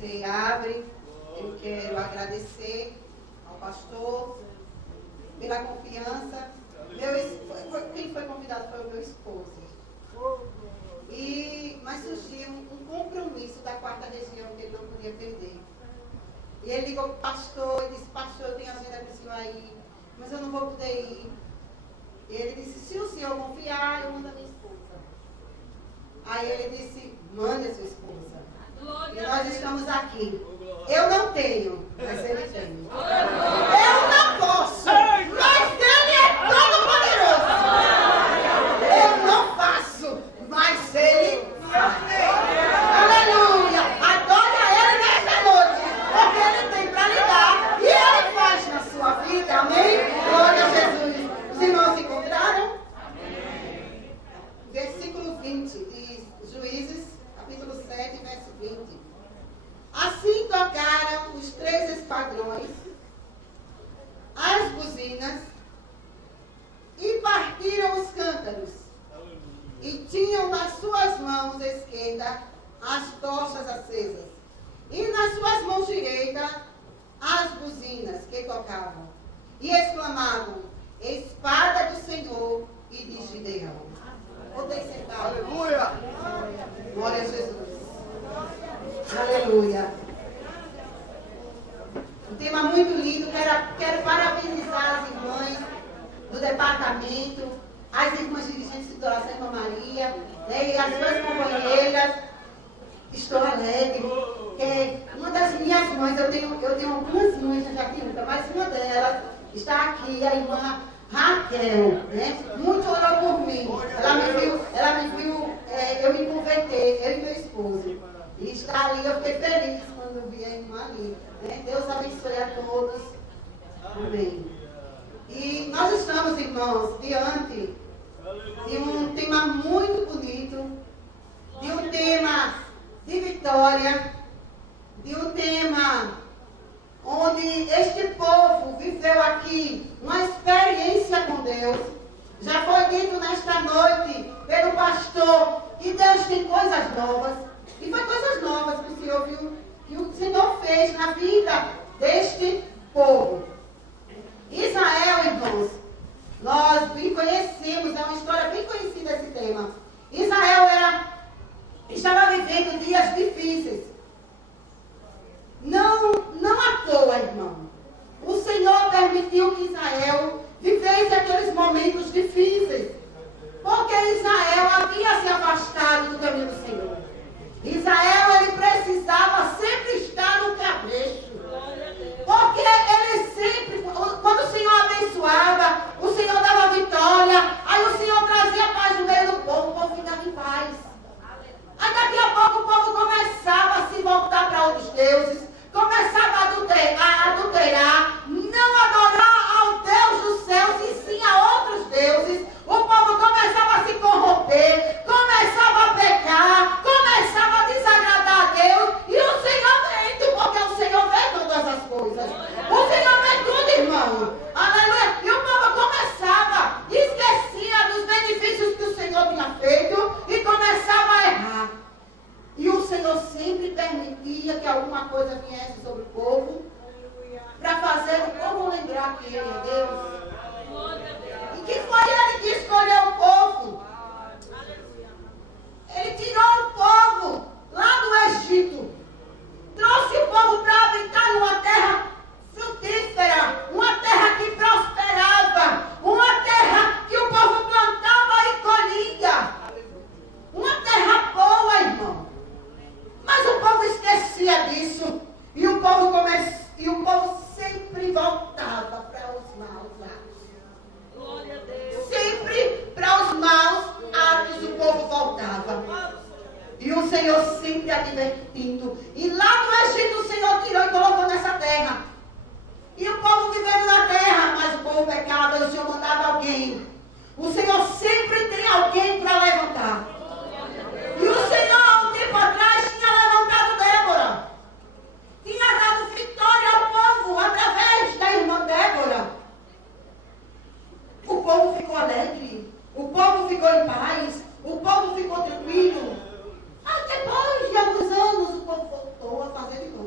você abre, eu quero agradecer ao pastor pela confiança. Quem foi convidado foi o meu esposo. Mas surgiu um compromisso da 4ª região que ele não podia perder. E ele ligou para o pastor e disse: pastor, eu tenho agenda para o senhor aí, mas eu não vou poder ir. E ele disse: se o senhor confiar, eu mando a minha esposa. Aí ele disse: mande a sua esposa. E nós estamos aqui. Eu não tenho, mas ele tem. Eu não posso, mas ele é todo poderoso. Eu não faço, mas ele faz. Aleluia! Adore a ele nesta noite, porque ele tem para lhe dar e ele faz na sua vida. Amém? Glória a Jesus. Os irmãos se encontraram? Amém. Versículo 20 de Juízes, capítulo 7, verso 20. Assim tocaram os 3 esquadrões, as buzinas, e partiram os cântaros, e tinham nas suas mãos esquerda as tochas acesas, e nas suas mãos direitas as buzinas que tocavam, e exclamavam: espada do Senhor e de Gideão. Podem sentar. Aleluia! Glória a Jesus. Aleluia. Um tema muito lindo. Quero parabenizar as irmãs do departamento, as irmãs dirigentes de oração, irmã Maria, né, e as suas companheiras. Estou alegre. Uma das minhas mães, eu tenho algumas mães na Jaquinta, mas uma delas está aqui, a irmã Raquel, né? Muito orou por mim. Ela me viu, eu me converter, eu e meu esposo. E está ali, eu fiquei feliz quando vi a irmã ali. Né? Deus abençoe a todos. Amém. E nós estamos, irmãos, diante de um tema muito bonito, de um tema de vitória, de um tema onde este povo viveu aqui uma experiência com Deus. Já foi dito nesta noite pelo pastor que Deus tem coisas novas. E foi coisas novas que o Senhor fez na vida deste povo. Israel, irmãos, nós bem conhecemos, é uma história bem conhecida esse tema. Israel estava vivendo dias difíceis. Não à toa, irmão. O Senhor permitiu que Israel vivesse aqueles momentos difíceis. Porque Israel havia se afastado do caminho do Senhor. Israel, ele precisava sempre estar no cabresto. Porque ele sempre, quando o Senhor abençoava, o Senhor dava vitória, aí o Senhor trazia paz no meio do povo, o povo ficava em paz. Aí daqui a pouco o povo começava a se voltar para outros deuses, começava a adulterar, não adorar ao Deus dos céus, e sim a outros deuses. O povo começava a se corromper, começava a pecar, começava a desagradar a Deus, e o Senhor vendo, porque o Senhor vê todas as coisas. O Senhor vê tudo, irmão. Aleluia. E o povo começava, esquecia dos benefícios que o Senhor tinha feito e começava a errar. E o Senhor sempre permitia que alguma coisa viesse sobre o povo para fazer o povo lembrar que Ele é Deus. E que foi Ele que escolheu o povo. Ele tirou o povo lá do Egito, trouxe o povo para habitar numa terra frutífera, uma terra que prosperava, uma terra que o povo plantava e colhia, uma terra boa, irmão. Mas o povo esquecia disso, e o povo sempre voltava para os maus atos. Glória a Deus. Sempre para os maus atos o povo voltava. E o Senhor sempre advertindo. E lá no Egito o Senhor tirou e colocou nessa terra. E o povo vivendo na terra, mas o povo pecava, e o Senhor mandava alguém. O Senhor sempre tem alguém para levantar. E o Senhor, há um tempo atrás, tinha levantado Débora. Tinha dado vitória ao povo através da irmã Débora. O povo ficou alegre. O povo ficou em paz. O povo ficou tranquilo. Aí depois de alguns anos, o povo voltou a fazer de novo.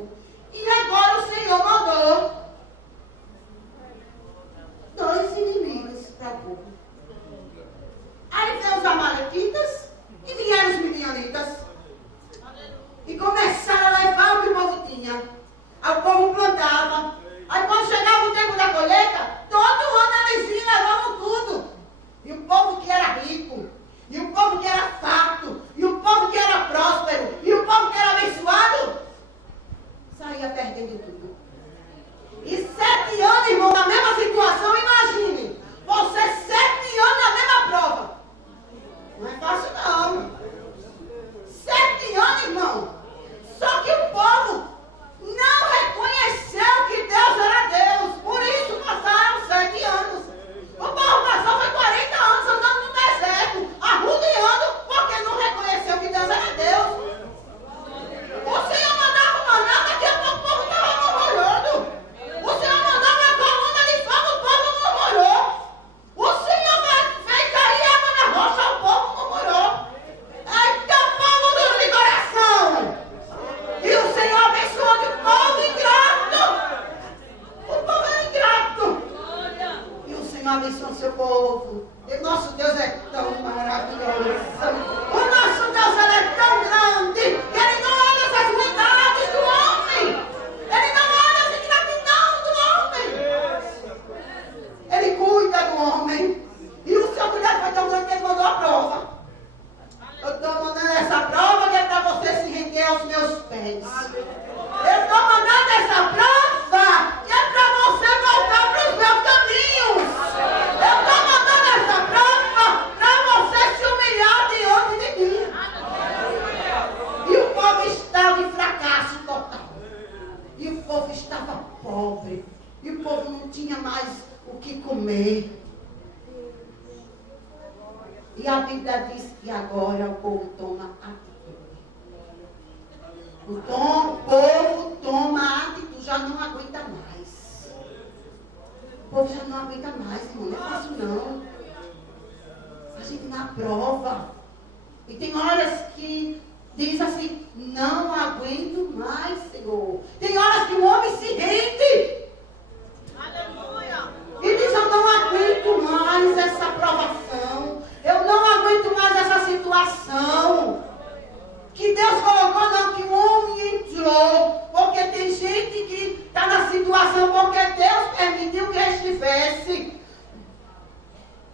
manifeste.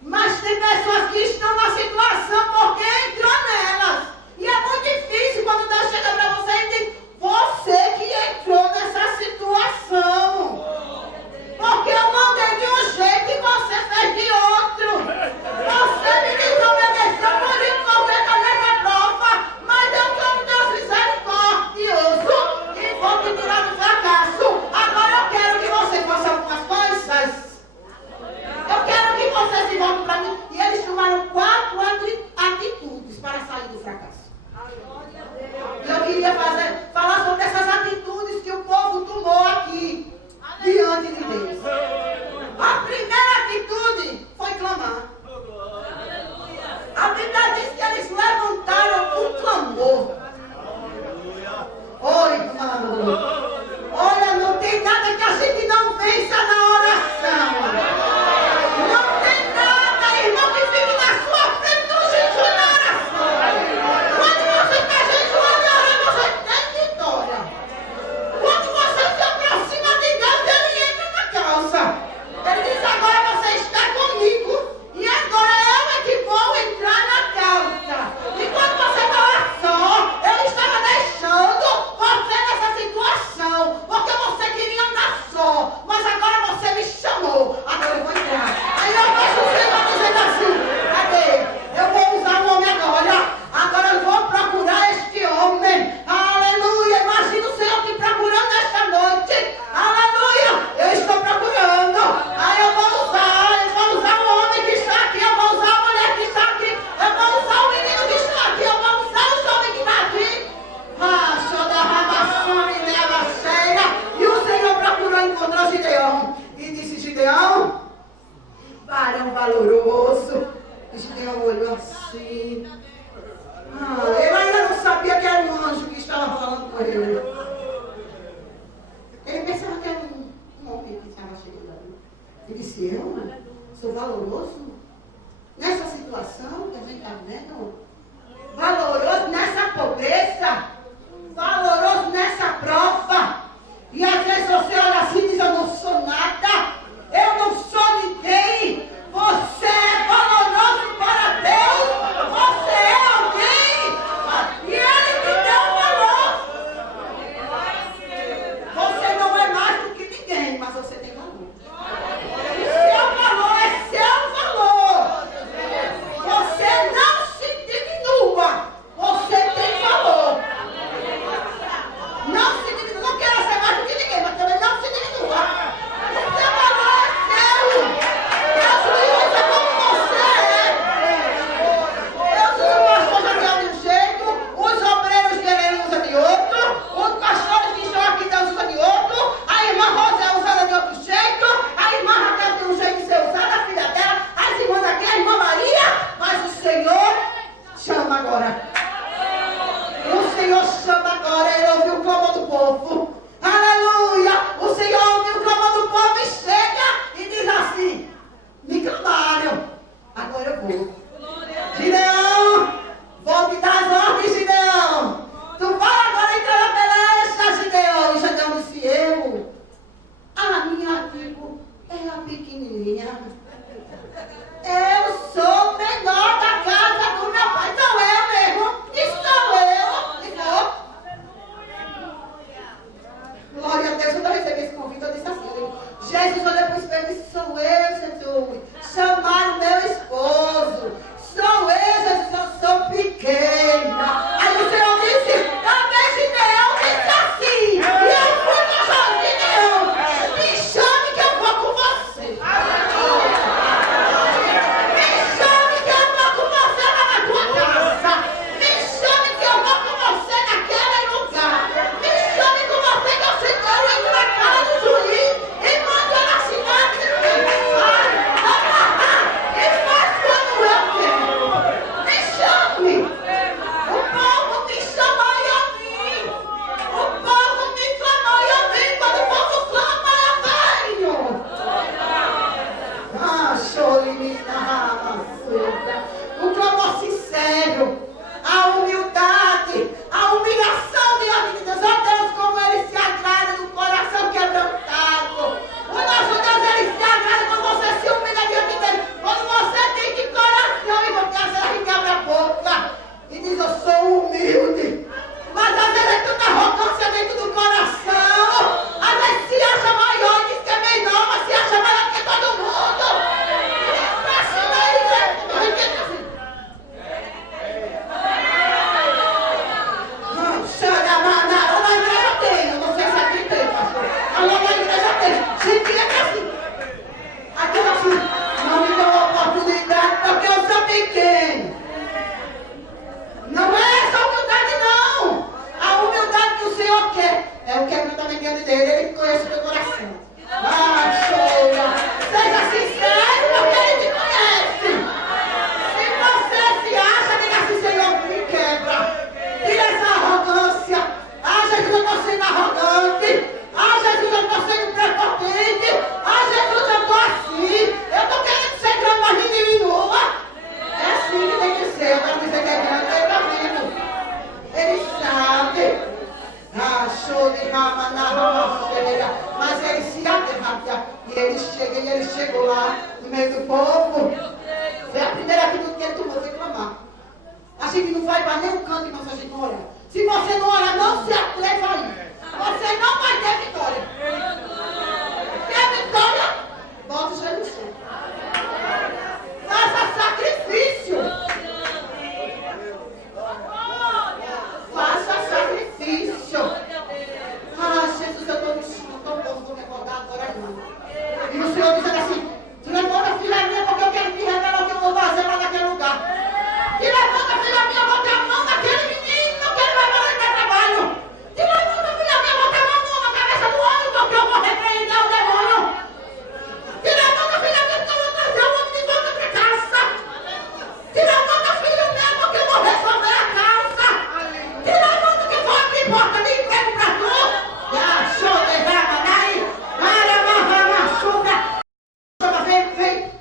Mas tem pessoas que estão na situação porque entrou nelas. E é muito difícil quando Deus chega para você e diz: você que entrou nessa situação. Porque eu mandei de um jeito e você fez de outro. Você me desobedeceu, por isso você está nessa prova. Mas eu sou um Deus misericordioso e vou te tirar do fracasso. Agora eu quero que você faça algumas coisas. Eu quero que você se volte para mim. E eles tomaram 4 atitudes para sair do fracasso. Eu queria falar sobre essas atitudes que o povo tomou aqui diante de Deus. A primeira atitude foi clamar. A Bíblia diz que eles levantaram um clamor. Oi, clamor. Olha, não tem nada que a gente não vença na oração. Não tem nada, irmão, que fique na sua frente no jejum na oração. Quando você está jejuando e orando, você tem vitória. Quando você se aproxima de Deus, Ele entra na calça. Ele diz: agora você está comigo e agora eu é que vou entrar na calça. E quando você estava só, eu estava deixando você nessa situação, porque você queria andar só. Mas agora você me chamou, agora eu vou entrar. Aí eu vejo o Senhor dizendo assim: cadê? Eu vou usar o homem agora. Agora eu vou procurar este homem. Aleluia. Imagina o Senhor te procurando esta noite. Aleluia. Eu estou procurando. Aí eu vou usar o homem que está aqui. Eu vou usar a mulher que está aqui. Eu vou usar o menino que está aqui. Eu vou usar o jovem que está aqui. E o Senhor procurou e encontrou Gideão. E disse: Gideão, varão valoroso. E Gideão olhou assim. Ele ainda não sabia que era um anjo que estava falando com ele. Ele pensava que era um homem que estava chegando ali. Ele disse: eu sou valoroso nessa situação que a gente está vivendo. Valoroso nessa pobreza. Valoroso nessa prova. E às vezes você olha assim e diz: eu não sou nada. Eu não sou ninguém. Você é valoroso para Deus. Você é alguém. E Ele te deu valor. Você não é mais do que ninguém, mas você tem valor. O seu valor é seu valor. Você não se diminua. Você tem valor. Não se diminua. Não quero ser mais do que ninguém, mas também não se diminua. O seu valor é seu. Deus lhe usa como você é. Deus usa o pastor Daniel de um jeito, os obreiros que ele usa de outro, os pastores que estão aqui Deus usa de outro, a irmã Rosa é usada de outro jeito, a irmã Raquel tem um jeito de ser usada, a filha dela, as irmãs aqui, a irmã Maria, mas o Senhor chama agora. O Senhor chama agora. Ele ouviu o clamor do povo. Aleluia! O Senhor ouviu o clamor do povo e chega e diz assim: me clamaram, agora eu vou. Gideão, vou te dar as ordens, Gideão. Tu vai agora entrar na peleja, Gideão. E Gideão disse: eu? A minha tribo é a pequenininha. Eu sou o menor da casa do meu pai. Sou eu mesmo. Estou eu. E vou. ele chegou lá no meio do povo, foi a primeira atitude que ele tomou, foi clamar. A gente não vai para nenhum canto enquanto a gente não orar. Se você não orar, não se atreva aí. Você não vai ter vitória. Quer vitória? Bota Jesus no chão. Faça sacrifício. Faça sacrifício. Ah, Jesus, eu estou me sentindo tão bom, vou me acordar agora não. E o Senhor dizendo assim, tu levanta, filha minha, porque eu quero te revelar o que eu vou fazer lá naquele lugar. Te levanta, filha minha, bota a mão naquele menino que ele vai fazer teu trabalho. Te levanta, filha minha, bota a mão na cabeça do homem, porque eu vou repreender o demônio. Te levanta, filha minha, porque eu vou trazer o homem de volta para casa. Te levanta, filho meu, porque eu vou resolver a causa. Te levanta que eu vou abrir porta de emprego para tu.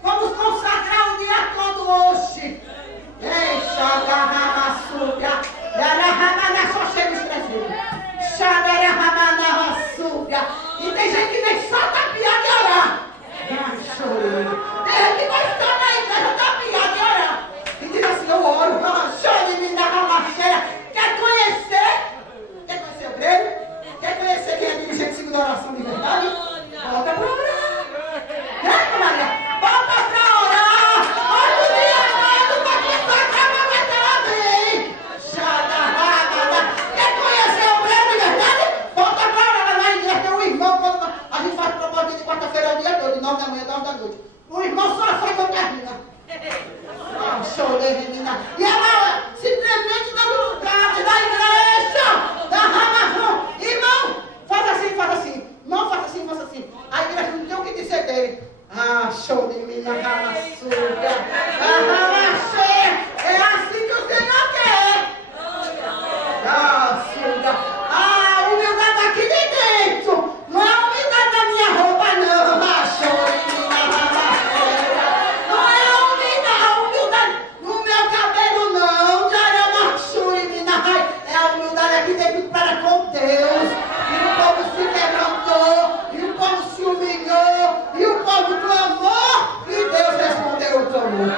Vamos consagrar o dia todo hoje. Deixa a súbia. Só chega escrevendo. E tem gente que nem só tapiar de orar. Tem gente que vai estar na igreja tapiar de orar. E diz assim, eu oro. Quer conhecer? Quer conhecer o grego? Quer conhecer quem é dirigente segundo a oração de verdade? Volta para orar. Maria? Volta para orar! Olha o dia todo para consagrar para ver se ela vem! Quer conhecer o breve de verdade? Volta para orar na igreja, tem um irmão, quando a gente faz propósito de quarta-feira o dia todo, de 9 da manhã, 9 da noite. O irmão só sai quando termina. Chorei, menina. E ela simplesmente dando lugar da igreja, da ramação. Irmão, faz assim. Não faça assim, faça assim. A igreja não tem o que dizer dele. Show de mina, ramassuga. É assim que o Senhor quer. Suga. A humildade aqui de dentro. Não é a humildade da minha roupa, não. Show de mina, ramassuga. Não é a humildade no meu cabelo, não. É a humildade aqui dentro para com Deus. E o povo se quebrantou. E o povo se humilhou. E o povo clamou. E Deus respondeu o clamor.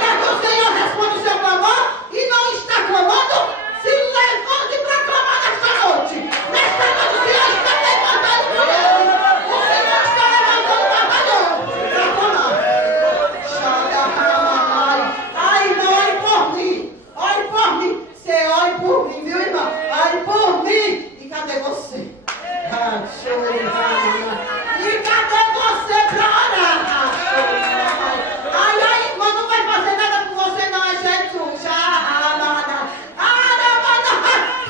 Quer que o Senhor responda o seu clamor? E não está clamando? Se levante para clamar nesta noite. Nesta noite o Senhor está levantando para o Senhor está levantando para clamar. Ai, não, ore por mim. Ore por mim. Você ore por mim, viu, irmão? Ore por mim. E cadê você? E cadê você pra orar? Ai, irmão, não vai fazer nada por você, não, é Jesus.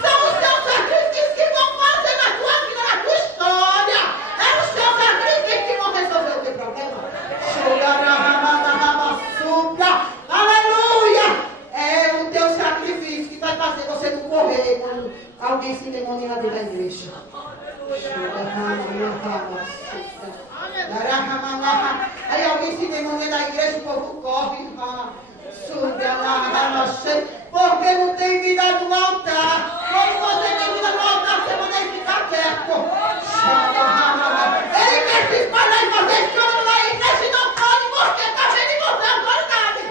São os seus sacrifícios que vão fazer na tua vida, na tua história. É os seus sacrifícios que vão resolver o teu problema. Aleluia! É o teu sacrifício que vai fazer você não correr quando alguém se endemoniar dentro da igreja. Aí alguém se endemonia da igreja, o povo corre. Porque não tem vida no altar. Quando você tem vida no altar, você pode ficar quieto. Ele quer se espalhar e fazer escândalo na igreja e não pode, porque está vendo em você a autoridade.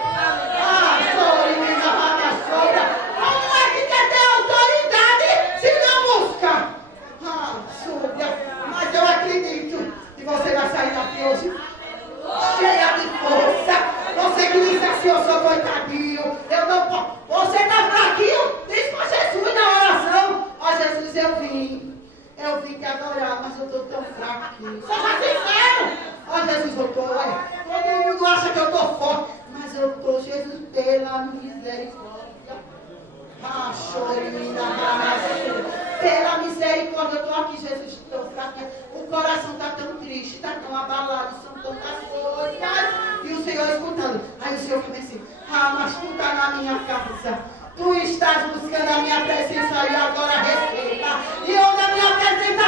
Como é que quer ter autoridade se não busca? Mas eu acredito que você vai sair daqui hoje cheia de força. Você que disse assim, eu sou coitadinho, eu não posso. Você está fraquinho? Diz para Jesus na oração. Jesus, eu vim te adorar, mas eu estou tão fraquinho. Seja sincero. Jesus, eu estou. Todo mundo acha que eu estou forte, mas eu estou, Jesus, pela misericórdia. Pela misericórdia, eu estou aqui, Jesus, estou fraquinha. O coração está tão triste, está tão abalado, são tantas coisas. E o Senhor escutando. Aí o Senhor fica assim, mas tu está na minha casa. Tu estás buscando a minha presença e agora respeita. E onde a minha presença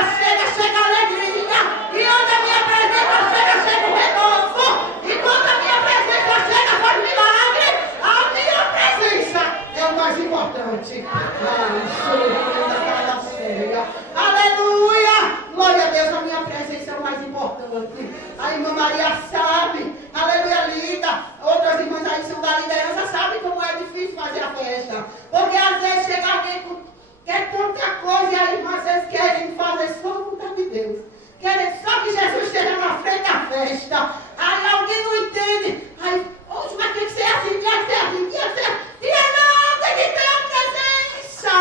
chega a alegria. E onde a minha presença chega o renovo. E quando a minha presença chega, faz milagre. A minha presença é o mais importante. Aleluia! Glória a Deus, a minha presença é o mais importante. A irmã Maria sabe. Aleluia, Lida. Outras irmãs aí são da liderança, sabem como é difícil fazer a festa. Porque às vezes chega alguém com quer tanta coisa e aí irmãs vocês querem fazer só a vontade de Deus. Querem só que Jesus esteja na frente da festa. Aí alguém não entende. Aí, oxe, mas tem que ser assim, tem que ser assim, tem que ser assim. E não, tem que ter a presença.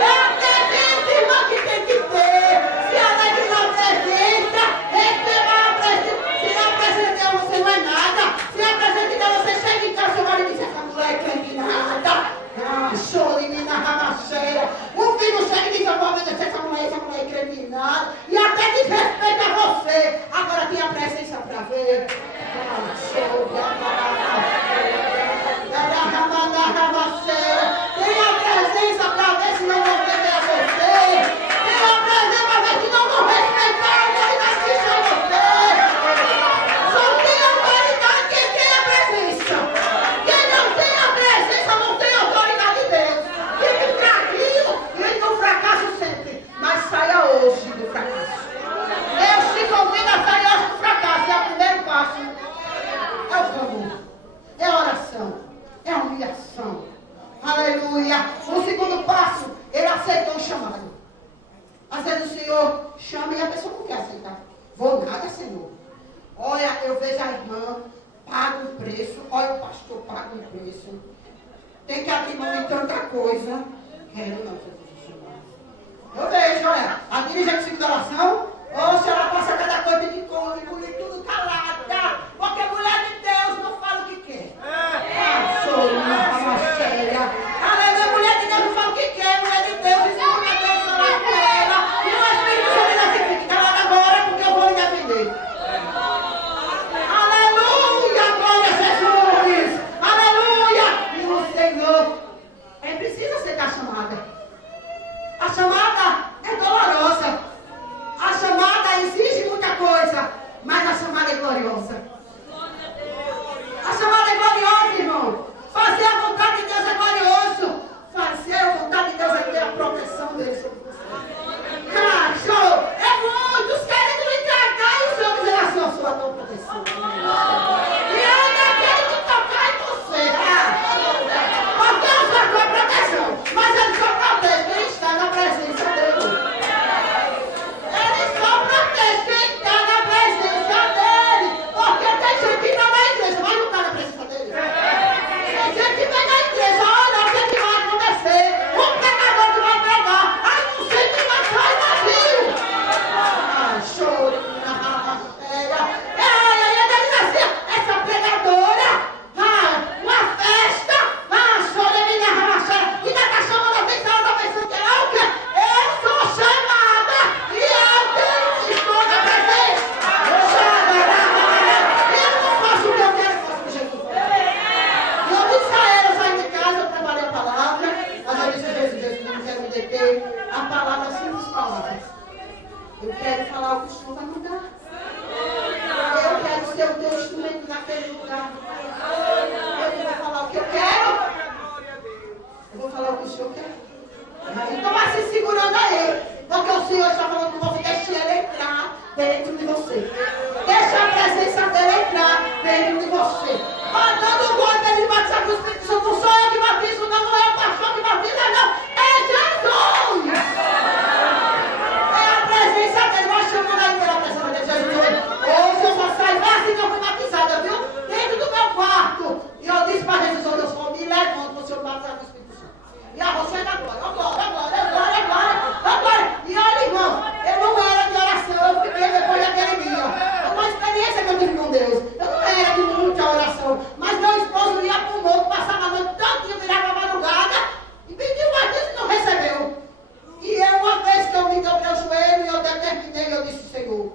É a presença, irmão, que tem que ter. Se alegre na presença, receba a presença. Se não a presença de Deus você não é nada. Se a presença de Deus você chega em casa, seu marido diz, essa mulher é crente nada. Show, menina ramaceira. O filho chega e diz, essa mulher é crente nada. E até desrespeita você. Agora tem a presença para ver. Show, tem a presença para ver se não vão perder você. Tem a presença para ver se não vão respeitar o que nasce a você. Só tem autoridade quem tem a presença. Quem não tem a presença não tem autoridade de Deus. Fique fraquinho e no fracasso sempre. Mas saia hoje do fracasso. Deus te convida a sair hoje do fracasso. É o primeiro passo. É o clamor. É a oração. É a humilhação. Aleluia. O segundo passo, ele aceitou o chamado. Às vezes o Senhor chama e a pessoa não quer aceitar. Vou nada, Senhor. Olha, eu vejo a irmã, paga um preço. Olha, o pastor paga um preço. Tem que abrir mão de tanta coisa. Quero não, Jesus, chamado. Eu vejo, olha, a dirigente de oração, ou se ela passa cada coisa de come, engolir tudo calada. Porque mulher de Deus não fala o que quer. Sou uma cheia. Aleluia, mulher de Deus não fala o que quer. Mulher de Deus, se não quer Deus orar com ela. E o Espírito Santo diz assim, fique calada agora, porque eu vou lhe defender. Aleluia, glória a Jesus. Aleluia. E o Senhor, ele precisa aceitar a chamada. A chamada é dolorosa. A chamada exige muita coisa, mas a chamada é gloriosa. A chamada é gloriosa, irmão. Fazer a vontade de Deus é glorioso. Fazer a vontade de Deus é ter a proteção dele sobre você. Ah, show! É muitos querendo lhe tragar e o Senhor diz assim, eu sou a tua proteção. E eu ainda quero te tocar em você. Porque eu sou a tua proteção. Mas ele só protege quem está na presença dele. Ele só protege quem está na presença dele. Porque tem gente que está na igreja, mas não está na presença dele. Tem gente que vem na igreja, olha o que vai acontecer. O pregador que vai pregar, aí não sei quem vai sair vazio. Show. Ele diz assim, essa pregadora, uma festa, chora minha ramacheira, e ainda está chamando a atenção, está pensando que é o quê? Eu sou chamada e eu estou na presença. Eu não faço o que eu quero, eu faço o que Jesus quer. Eu disse a ela, eu saí de casa, eu trabalhei a palavra, mas eu disse a Jesus, não quero me deter, a palavra simples palavras. Eu quero falar o que o Senhor vai mudar. Eu quero ser o teu instrumento naquele lugar. Eu vou falar o que eu quero. Eu vou falar o que o Senhor quer. Então vai se segurando aí. Porque o Senhor está falando com você, deixe ele entrar dentro de você. Deixa a presença dele entrar dentro de você. Vai dando glória para ele batizar com o Espírito Santo. Não sou eu que batizo, não é o pastor que batiza, não. É Jesus. É a presença dele. Vai chamando aí pela presença de Jesus. Hoje eu só saio assim que eu fui batizada, viu? Dentro do meu quarto. E eu disse para Jesus, hoje eu só me levanto para o Senhor batizar com o Espírito Santo. E a você é da glória. Agora. E olha, irmão, eu não era de oração, eu fiquei depois daquele dia. Uma experiência que eu tive com Deus. Eu não era de muita oração. Mas meu esposo ia para o morro, passava a noite todinha, virava a madrugada e pediu batismo e não recebeu. E eu, uma vez que eu me dobrei o joelho e eu determinei, eu disse, Senhor,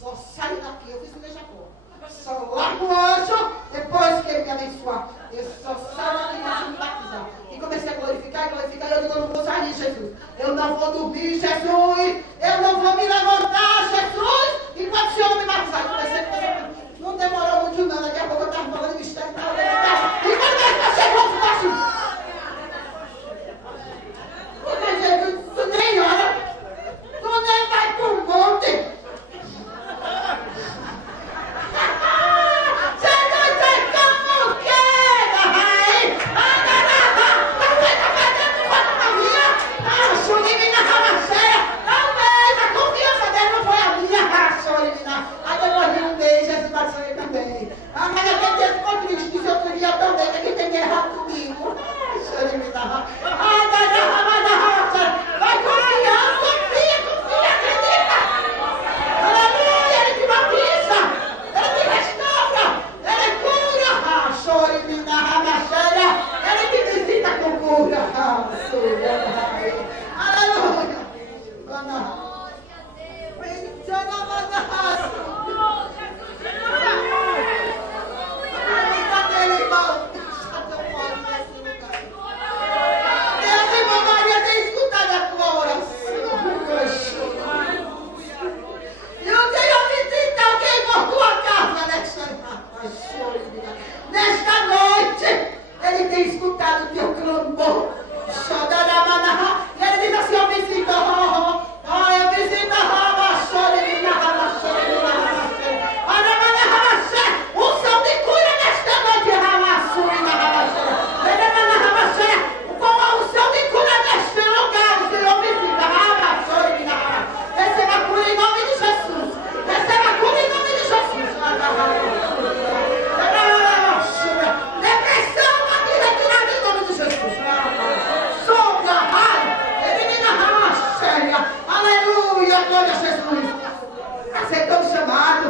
só saio daqui, eu fiz um beija-flor. Só largo o anjo, depois que ele me abençoar. Eu só saio daqui para me batizar. E comecei a glorificar, e eu digo, eu não vou sair, Jesus. Eu não vou dormir, Jesus. Eu não vou me levantar, Jesus. Enquanto o Senhor me batizar. Eu comecei a... Não demorou muito não, daqui a pouco eu estava falando de mistério. E quando ele chegou, eu falei assim... Tu nem olha. Tu nem vai pro monte. Aleluia. Deus, irmã Maria, tem escutado a tua oração. Eu tenho visita alguém por tua casa nesta noite. Ele tem escutado o teu clamor. E ele diz assim: eu visito, eu visito, unção de cura nesta noite, com a unção de cura neste lugar, o Senhor visita, receba a cura em nome de Jesus, receba a cura em nome de Jesus, depressão aqui retirada em nome de Jesus, aleluia, glória a Jesus. Aceitou o chamado.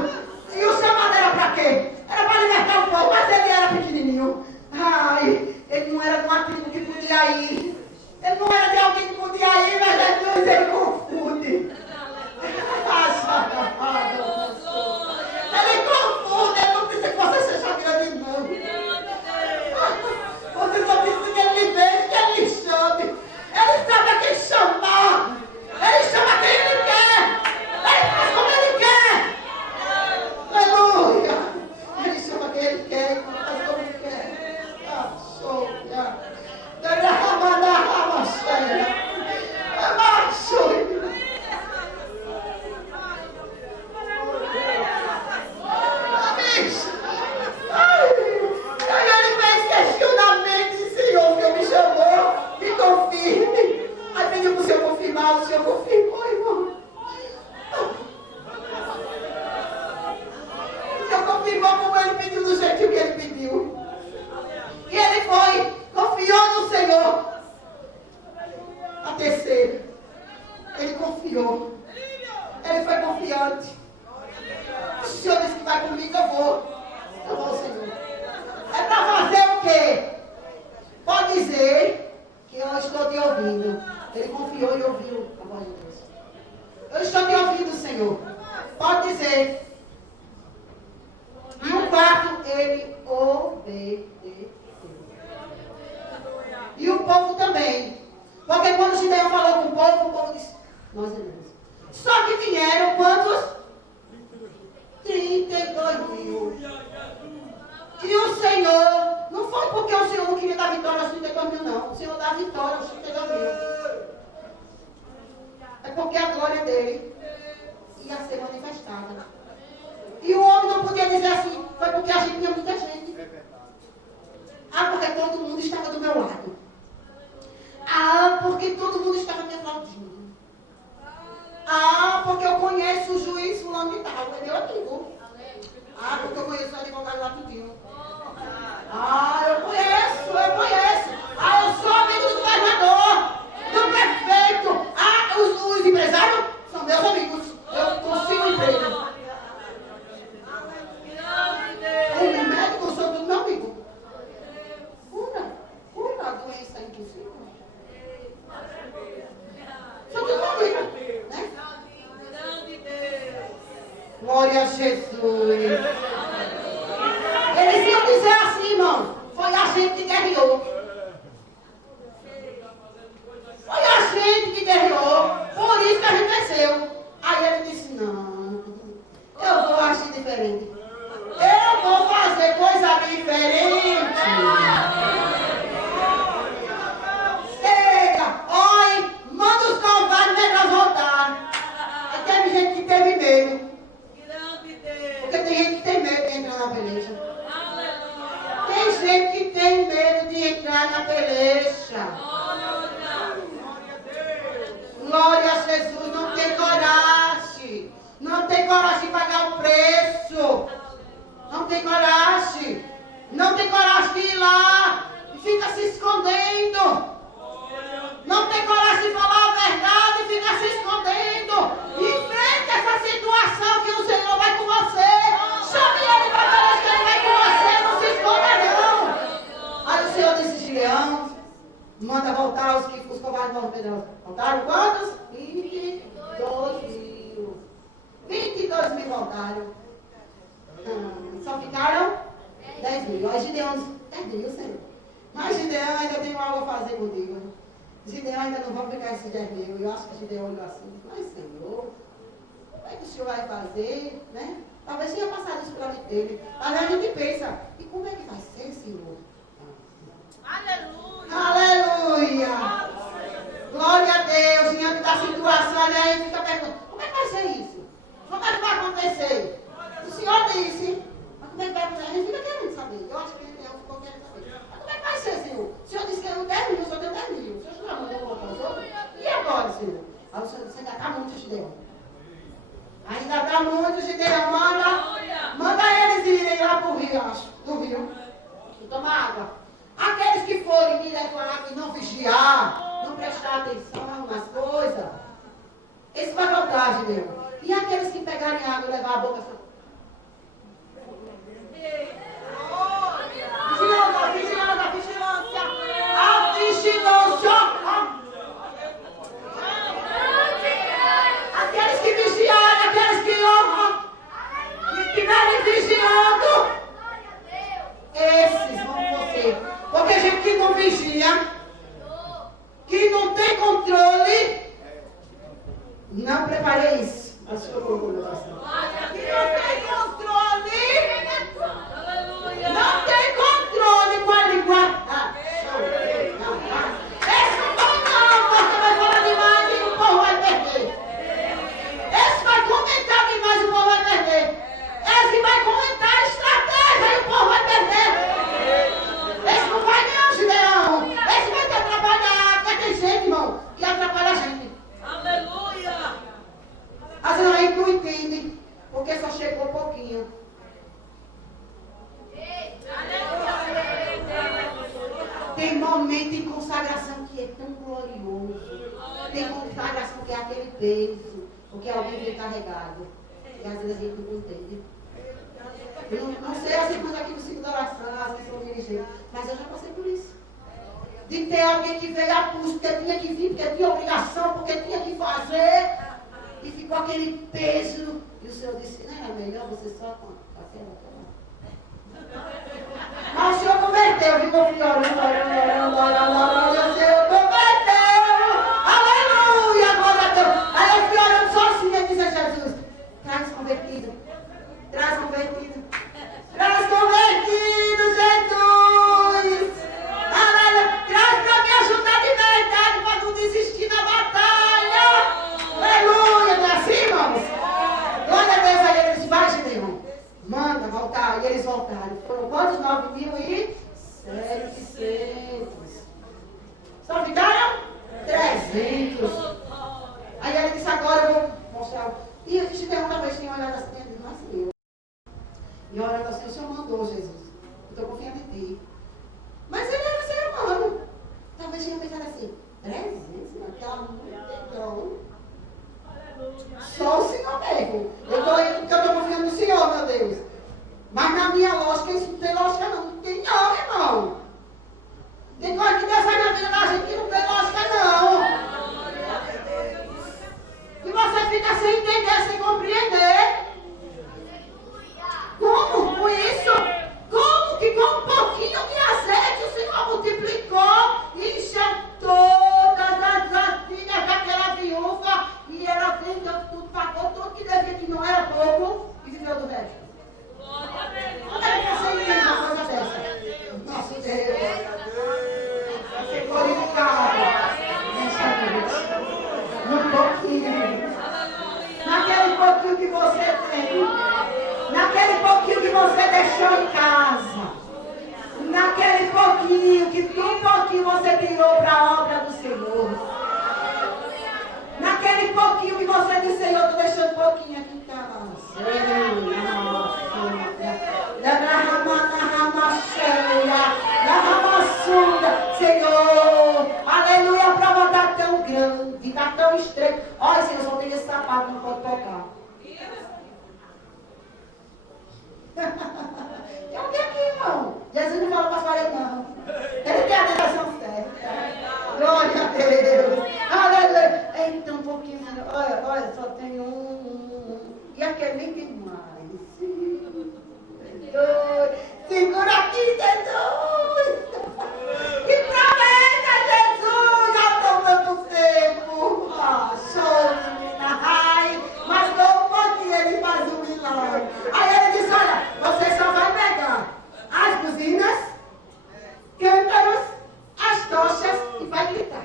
E o chamado era para quê? Era para libertar o povo, mas ele era pequenininho. Ai, ele não era de uma tribo que podia ir. Ele não era de alguém que podia ir, mas Jesus, ele confunde. Ele confunde, ele não precisa que você seja grande, não. Você só precisa que ele lhe veja, que ele lhe chame. Ele sabe a quem chamar. Ele chama quem ele quer. Ele faz como ele quer. Aleluia. Ele chama quem ele quer e faz como ele quer. Aí ele fez questionamento e disse: Senhor, o Senhor me chamou, me confirme. Aí pediu para o Senhor confirmar, o Senhor confirmou, irmão. O Senhor confirmou como ele pediu, do jeito que ele pediu. E ele foi, confiou no Senhor. A terceira, ele confiou. Ele foi confiante. O Senhor disse que vai comigo, eu vou. Eu vou, Senhor. É para fazer o quê? Pode dizer que eu estou te ouvindo. Ele confiou e ouviu a voz de Deus. Eu estou te ouvindo, Senhor. Pode dizer. E o quarto, ele obedeceu. E o povo também. Porque quando o Gideão falou com o povo disse: nós iremos. Só que vieram quantos? 32 mil. E o Senhor, não foi porque o Senhor não queria dar vitória aos 32 mil, não. O Senhor dá vitória aos 32 mil. É porque a glória dele ia ser manifestada. E o homem não podia dizer assim: foi porque a gente tinha muita gente. Ah, porque todo mundo estava do meu lado. Ah, porque todo mundo estava me aplaudindo. Ah, porque eu conheço o juiz fulano de tal, é meu amigo. Ah, porque eu conheço o advogado lá tudinho. Ah, eu conheço. Ah, eu sou amigo do governador, do prefeito. Ah, os empresários são meus amigos. Eu consigo emprego. Os médicos são tudo meu amigo. Cura a doença impossível. São tudo meu amigo, né? Glória a Jesus. Eles iam dizer assim, irmão: foi a gente que guerreou. Foi a gente que guerreou. Por isso que a gente venceu. Aí ele disse: não, eu vou agir diferente. Eu vou fazer coisa diferente. Chega, olha, manda os covardes para nós voltar. Aí teve gente que teve medo. Porque tem gente que tem medo de entrar na peleja. Tem gente que tem medo de entrar voltar, os covardes vão pedir. Voltaram quantos? 22 mil. 22 mil voltaram. Só ficaram 10 mil. Aí Gideão, 10 mil, Senhor. Mas Gideão ainda tem algo a fazer contigo. Gideão ainda não vai pegar esses 10 mil. Eu acho que Gideão olhou assim. Mas, Senhor, como é que o Senhor vai fazer, né? Talvez tenha passado isso pela mente dele. Mas a gente pensa, e como é que vai ser, Senhor? Aleluia! Aleluia! Glória a Deus, diante da situação, aí a gente fica perguntando, como é que vai ser isso? Como é que vai acontecer? O Senhor disse, mas como é que vai acontecer? A gente fica querendo saber. Eu acho que ele ficou querendo saber. Mas como é que vai ser, Senhor? O Senhor disse que eu 10 mil, o Senhor deu 10 mil. O Senhor já mandou colocar os outros? E agora, Senhor? Aí o Senhor disse, ainda está muito, Gideão. Ainda está muito, Gideão. Manda eles irem lá para o rio, acho. Do rio. E tomar água. Aqueles que forem me levar e não vigiar, não prestar atenção nas coisas, esse vai voltar, Gideão. E aqueles que pegarem água e levar a boca só. Vigilância. A vigilância. Aqueles que vigiarem, aqueles que honram, e estiverem vigiando, esses vão você. Porque a gente que não vigia, que não tem controle, não preparei isso. Acho que eu colocou no coração. Que não tem controle, não tem controle com a linguagem. Esse não vai não, você vai falar demais e o povo vai perder. Esse vai comentar demais e o povo vai perder. Esse vai comentar a estratégia e o povo vai perder. Esse não vai não, Gideão. Esse vai te atrapalhar. Porque tem gente, irmão, que atrapalha a gente. Aleluia! Às vezes a gente não entende, porque só chegou um pouquinho. Tem momento em consagração que é tão glorioso. Tem consagração que é aquele peso, porque alguém vem carregado. E às vezes a gente não entende. Eu não sei as irmãs aqui no ciclo da oração, as que são dirigentes, mas eu já passei por isso. De ter alguém que veio a pulso, porque tinha que vir, porque tinha obrigação, porque tinha que fazer. E ficou aquele peso. E o Senhor disse, não era melhor você só com aquela. Mas o Senhor converteu, ficou orando. O Senhor converteu. Aleluia, glória a Deus. Aí eu fui orando sozinha e disse a Jesus, traz convertido. Traz convertido. Traz convertido, Jesus. Aleluia. Traz para me ajudar de verdade, para não desistir na batalha. Aleluia. Não é assim, irmãos? Glória a Deus. Aí ele disse, vai, Gideão. Manda voltar. E eles voltaram. Foram quantos? 9.700. Só ficaram 300. Aí ele disse, agora eu vou mostrar. E a Gideão talvez tinha olhado assim, ele disse, nossa, Senhor. E orando assim, o Senhor mandou, Jesus. Eu estou confiando em ti. Mas ele era ser humano. Talvez tinha pensado assim, 300, aquela multidão. Só o Senhor mesmo. Eu estou indo porque eu estou confiando no Senhor, meu Deus. Mas na minha lógica, isso não tem lógica não. Não tem não, irmão. Tem coisa que Deus faz na vida da gente que não tem lógica não. E você fica sem entender, sem compreender. Como? Com isso? Como que com um pouquinho de azeite o Senhor multiplicou e encheu todas as vasilhas daquela viúva e ela vendeu tudo, pagou tudo que devia, que não era pouco, e viveu do resto. Como é que você entende uma coisa dessa? Nosso Deus. Vai ser glorificado nessa noite. No pouquinho. Naquele pouquinho que você tem. Naquele pouquinho que você deixou em casa. Naquele pouquinho que um pouquinho você tirou para a obra do Senhor. Naquele pouquinho que você disse, Senhor, estou deixando um pouquinho aqui em casa. Senhor, aleluia, a prova está tão grande, está tão estreita. Olha, Senhor, só tem esse sapato, não pode tocar. Eu não tenho aqui, não. Jesus não falou para as paredes, não. Ele tem a direção certa. Glória a Deus. Aleluia. Então, um pouquinho. Olha, só tem um. E aquele nem tem mais. Segura aqui, Jesus. Que promessa, Jesus. Já estou tanto tempo. Show de milagre. Mas não um pouquinho ele faz um milagre. Aí ele disse, olha, você só vai pegar as buzinas, cântaros, as tochas e vai gritar.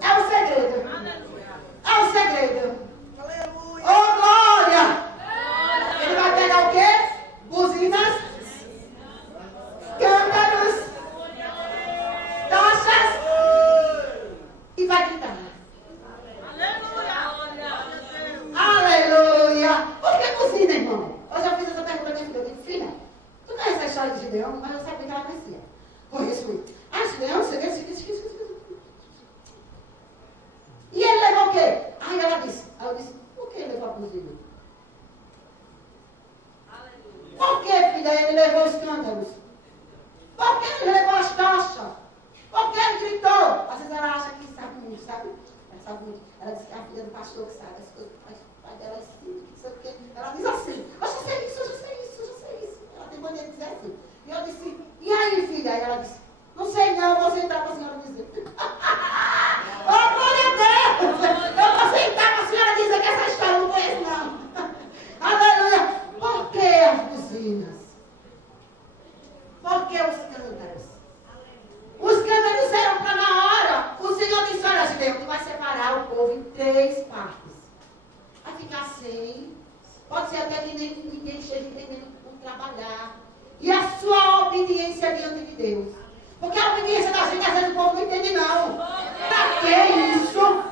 É o segredo. É o segredo. Oh, glória! Ele vai pegar o quê? Buzinas, cântaros, tochas e vai gritar. Aleluia! Por que buzina, irmão? Hoje eu fiz essa pergunta à minha filha. Eu digo, filha, tu conhece a história de Gideão? Mas eu sabia que ela conhecia. Conheço muito. Ah, Gideão, você disse. E ele levou o quê? Aí ela disse, por que ele levou a buzina? Por que, filha, ele levou os cântaros? Por que ele levou as tochas? Por que ele gritou? Às vezes ela acha que sabe muito, sabe? Ela sabe muito. Ela diz que é a filha do pastor que sabe as coisas. O pai dela é assim, não sei o quê. Ela diz assim, eu já sei isso, eu já sei isso, eu já sei isso. Ela tem mania de dizer assim. E eu disse, e aí, filha? Aí ela disse, não sei não, vou sentar para a senhora dizer. Oh, glória a Deus! Eu vou sentar para a senhora dizer que essa história eu não conheço não. Aleluia! Por que as buzinas? Por que os cântaros? Os cântaros eram para na hora. O Senhor disse, olha, Gideão, tu vai separar o povo em 3 partes. Vai ficar 100. Pode ser até que ninguém esteja entendendo como trabalhar. E a sua obediência diante de Deus. Porque a obediência da gente, às vezes o povo não entende não. Pra que isso?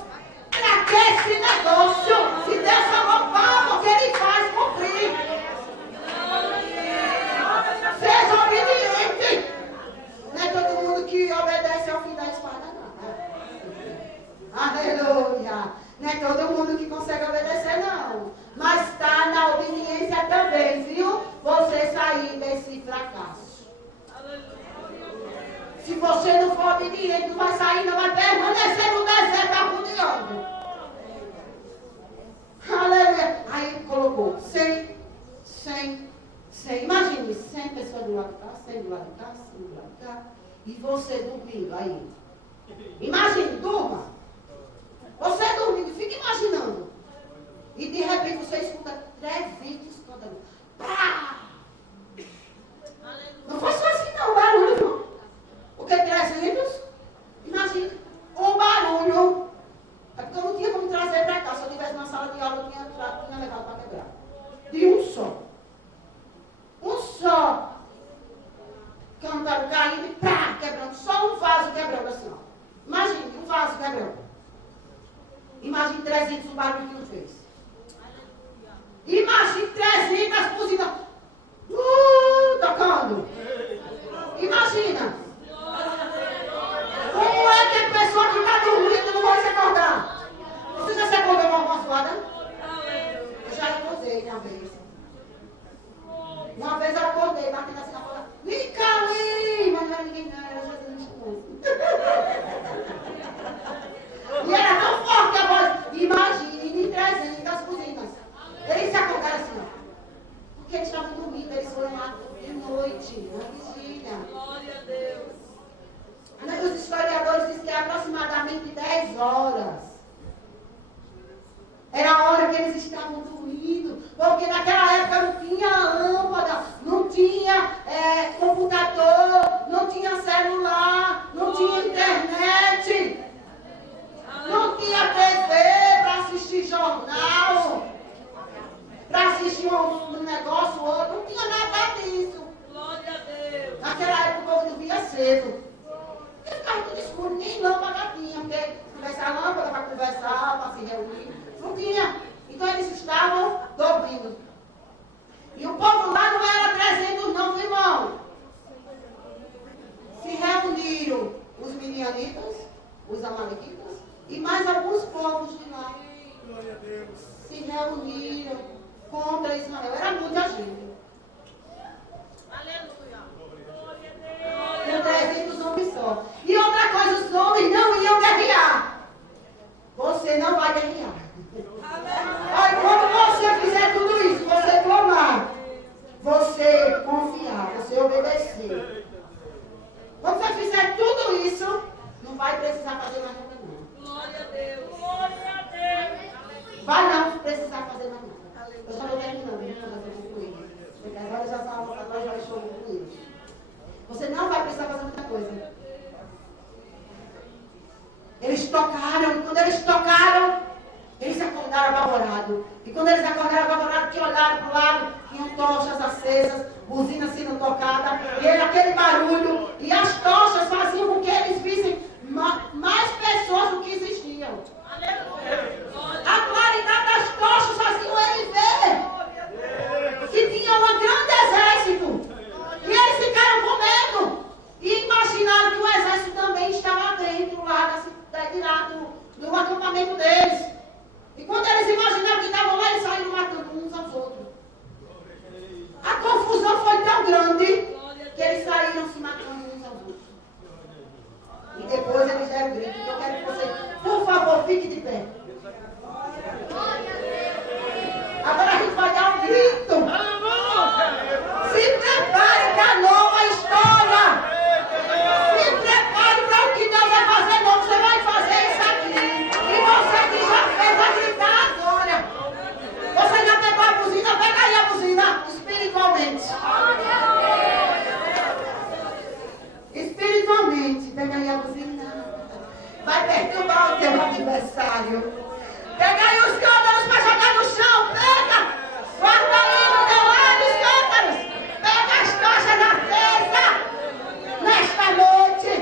Pra que esse negócio? Se Deus falou, vá, porque Ele faz cumprir. Seja obediente. Não é todo mundo que obedece ao fim da espada, não. Aleluia. Não é todo mundo que consegue obedecer, não. Mas está na obediência também, viu? Você sair desse fracasso. Se você não for obediente, não vai sair, não vai permanecer no deserto arrudeando. Aleluia. Aí colocou 100. Imagine 100 pessoas do lado de cá, 100 do lado de cá, 100 do lado de cá. E você dormindo aí. Imagine, durma. Você dormindo, fica imaginando. E de repente você escuta 300 cântaros. Pá! Não foi só assim não, o barulho não. Porque 300, imagina, um barulho. É porque eu não tinha como trazer para cá. Se eu tivesse uma sala de aula, eu tinha levado para quebrar. De um só. Um só. Cântaro caindo e pá, quebrando. Só um vaso quebrando assim, ó. Imagine, um vaso quebrando. Imagine 300 o barulho que não fez. Imagine 300 buzinas. Tocando. Imagina. Como é que a pessoa que está dormindo não vai se acordar? Você já se acordou com alguma suada? Eu já acordei uma vez. Uma vez eu acordei, batendo assim na porta. Nicali! Mas não era ninguém, não, era Jesus mesmo. E era tão forte a voz. Imagine 300 buzinas. Eles se acordaram assim, ó. Porque eles estavam dormindo, eles foram lá de noite, na vigília. Glória a Deus. Os historiadores dizem que é aproximadamente 10 horas. Era a hora que eles estavam dormindo. Porque naquela época não tinha lâmpada, não tinha computador, não tinha celular, não tinha internet, não tinha TV para assistir jornal, para assistir um negócio ou outro. Não tinha nada disso. Glória a Deus. Naquela época o povo dormia cedo. Porque ficava tudo escuro, nem lâmpada tinha. Porque se tivesse a lâmpada para conversar, para se reunir, não tinha. Então eles estavam dormindo. E o povo lá não era 300 não, meu irmão. Se reuniram os midianitas, os amalequitas e mais alguns povos de lá. Glória a Deus. Se reuniram contra Israel. Era muita gente. você não vai guerrear. Aí quando você fizer tudo isso, você clamar, você confiar, você obedecer. Quando você fizer tudo isso, não vai precisar fazer mais nada não. Glória a Deus. Glória a Deus. Vai não precisar fazer mais nada. Eu já estou terminando, já estou concluindo. Porque agora já salva para nós, já estou concluindo. Você não vai precisar fazer muita coisa. Eles tocaram, e quando eles tocaram, eles acordaram apavorados. E quando eles acordaram apavorados, que olharam para o lado, tinham tochas acesas, buzinas sendo tocadas, e era aquele barulho, e as tochas faziam com que eles vissem mais pessoas do que existiam. A claridade das tochas faziam eles ver que tinha um grande exército. E eles ficaram com medo. E imaginaram que o exército também estava dentro lá do acampamento deles. E quando eles imaginaram que estavam lá, eles saíram matando uns aos outros. A confusão foi tão grande que eles saíram se matando uns aos outros. E depois eles deram grito. Então eu quero que você, por favor, fique de pé. Agora a gente vai dar um grito. Se prepare para a nova história. Se prepare para o que Deus vai fazer. Não, você vai fazer isso aqui. E você que já fez, vai gritar agora. Você já pegou a buzina? Pega aí a buzina. Espiritualmente. Espiritualmente. Pega aí a buzina. Vai perturbar o teu adversário. Pega aí os cântaros para jogar no chão. Pega. Guarda aí no teu lado os cântaros. Pega as tochas acesas. Nesta noite,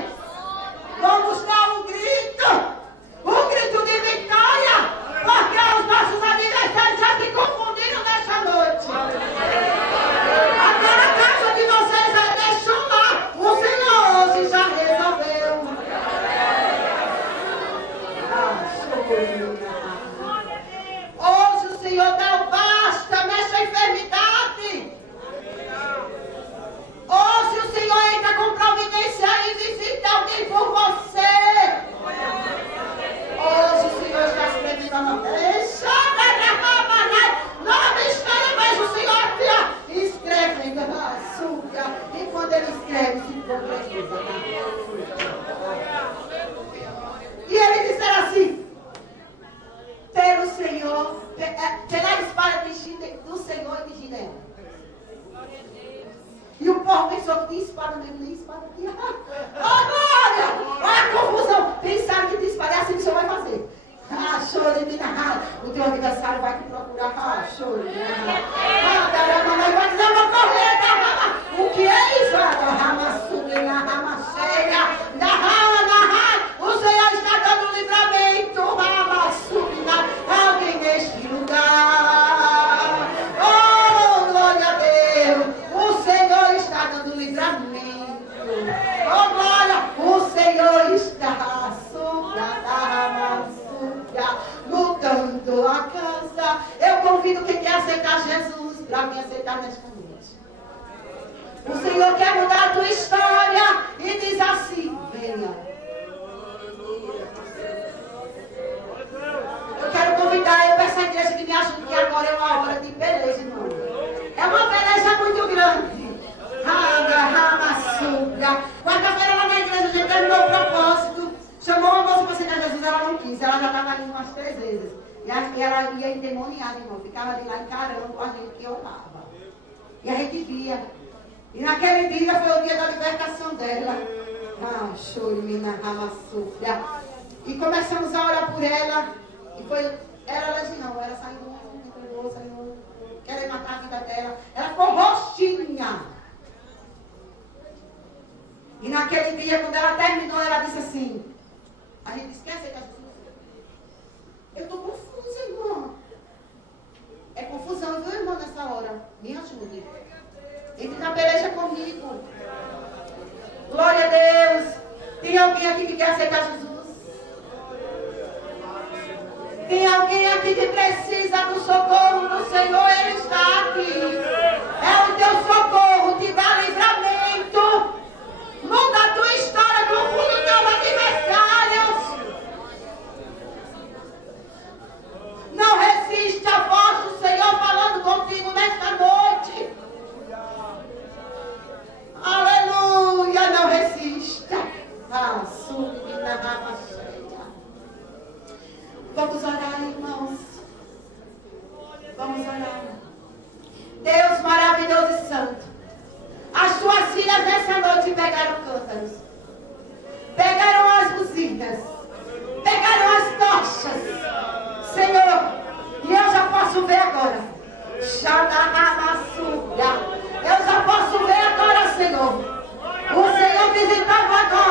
vamos dar um grito de vitória, porque os nossos adversários já se confundiram nesta noite. Agora a casa de vocês já deixou lá, o Senhor hoje já resolveu. Hoje o Senhor dá o basta nessa enfermidade. Ou se o Senhor entra com providência e visita alguém por você. Hoje o Senhor está escrevendo a nova. Nova história, mas o Senhor aqui, ó, escreve. E quando ele escreve, se concretiza. E ele disse assim: pelo Senhor, pela espada do Senhor e de Gideão. E o povo pensou que tinha espada mesmo, nem espada tinha. Oh, glória! Olha a confusão. Pensaram que tinha espada, é assim que o Senhor vai fazer. Ah, chore, mina. O teu adversário vai te procurar. Ah, chore, mina. Ah, caramba, mas vai dizer uma correta. O que é isso? Rama subina, rama cheia. Da rama, na rama. O Senhor está dando livramento. Rama subina. Alguém neste lugar. Oh, glória a Deus. O Senhor está dando livramento. Oh, glória. O Senhor está mudando a casa. Eu convido quem quer aceitar Jesus para me aceitar nesta noite. O Senhor quer mudar a tua história e diz assim: venha. Eu quero convidar, eu peço à igreja que me ajude, que agora é uma hora de peleja, irmão. É uma peleja muito grande. Quarta-feira lá na igreja a gente terminou o propósito. Chamou uma moça para aceitar Jesus, ela não quis. Ela já estava ali umas 3 vezes. E ela ia endemoniada, irmão. Ficava ali lá encarando a gente que orava. E a gente via. E naquele dia foi o dia da libertação dela. E começamos a orar por ela. E foi, era legião, ela saiu, querendo matar a vida dela. Ela ficou roxinha. E naquele dia, quando ela terminou, ela disse assim: a gente esquece que eu estou confusa, irmão. É confusão, viu, irmão, nessa hora? Me ajude. Entre na peleja comigo. Glória a Deus. Tem alguém aqui que quer aceitar Jesus? Tem alguém aqui que precisa do socorro do Senhor? Ele está aqui. É o teu socorro, te dá livramento. Muda a tua história, confuda os teus adversários. Vamos orar, irmãos. Vamos orar. Deus maravilhoso e santo. As tuas filhas nessa noite pegaram cântaros. Pegaram as buzinas. Pegaram as tochas. Senhor, e eu já posso ver agora. Eu já posso ver agora, Senhor. O Senhor visitando agora.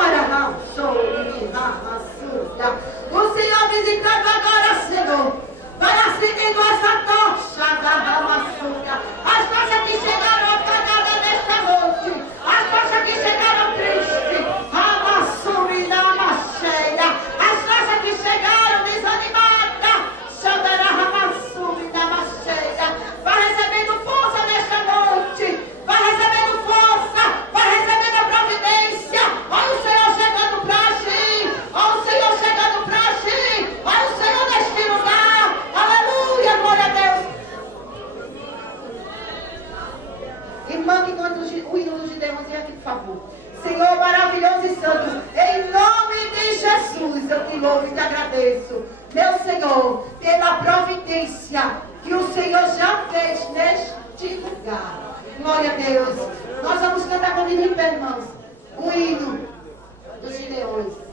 O Senhor visitando agora, Senhor. Vai acendendo essa tocha da Ramassuga. As tochas que chegaram apagadas nesta noite. As tochas que chegaram tristes. Ramassuga da Macheia. As tochas que chegaram desanimadas. Xandará Ramassuga da Macheia. Vai recebendo força nesta noite. Vai recebendo força. Vai recebendo a providência. Olha o Senhor chegando para agir. Olha o Senhor chegando para agir. Olha o Senhor neste lugar. Aleluia, glória a Deus. Irmã, que canta o hino dos Gideões, vem aqui, por favor. Senhor maravilhoso e santo, em nome de Jesus, eu te louvo e te agradeço, meu Senhor, pela providência que o Senhor já fez neste lugar. Glória a Deus. Nós vamos cantar comigo em pé, irmãos, o hino dos Gideões.